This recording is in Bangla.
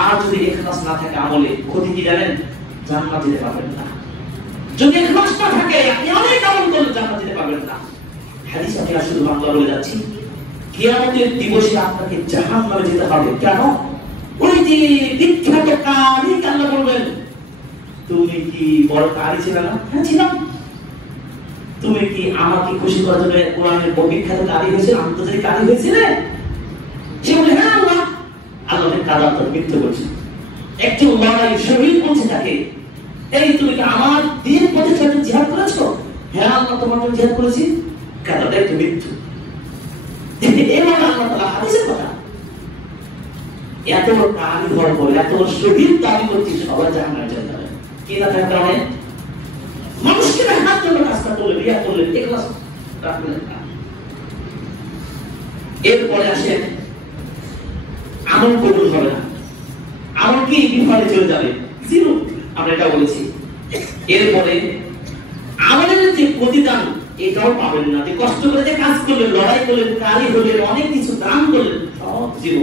আর যদি ইখলাস না থাকে আমলে, ক্ষতি কি জানেন? জান্নাত যেতে পারবেন না। যদি ইখলাস না থাকে আপনি অনেক আমল করলে জান্নাত যেতে পারবেন না। হাদিস আমি শুধু বাংলা বলে যাচ্ছি, কিয়ামতের দিবসে আপনাকে জাহান্নামে যেতে হবে। কেন? ওই যে বিখ্যাত কারি, আল্লাহ বলবেন তুমি কি বড় কারি ছিল না? হ্যাঁ ছিলাম। তুমি কি আমাকে খুশি করার জন্য কোরআনের বিখ্যাত কারি হয়েছিল, আন্তর্জাতিক কারি হয়েছিলে? সে বলে হ্যাঁ আল্লাহ। আল্লাহের কাদা তো মৃত্যু করছে, একজন লড়াই শহীদ বলছে তাকে, এই তুমি কি আমার দিন প্রতিষ্ঠা জিহাদ করেছো? হ্যাঁ আল্লাহ তোমার জন্য জিহাদ করেছি। কাদাটা একটু মৃত্যু। এবার আল্লাহ তাআলা হাদিসের কথা, এত বড় কারি হওয়ার পরে এত বড় শহীদ দাবি করছিস, সবাই জাহান্নামে চলে যাবে। কি না থাকার কারণে মানুষকে হাত ধরে কাজটা করলে, রিয়া করলে, ইখলাস রাখলেন না। এরপরে আসেন আমল কবুল হবে না, আমল কি বিফলে চলে যাবে, জিরো, আমরা এটা বলেছি। এরপরে আমলের যে প্রতিদান এটাও পাবেন না, যে কষ্ট করে যে কাজ করলেন, লড়াই করলেন, কারি হলেন, অনেক কিছু দান করলেন, সব জিরো।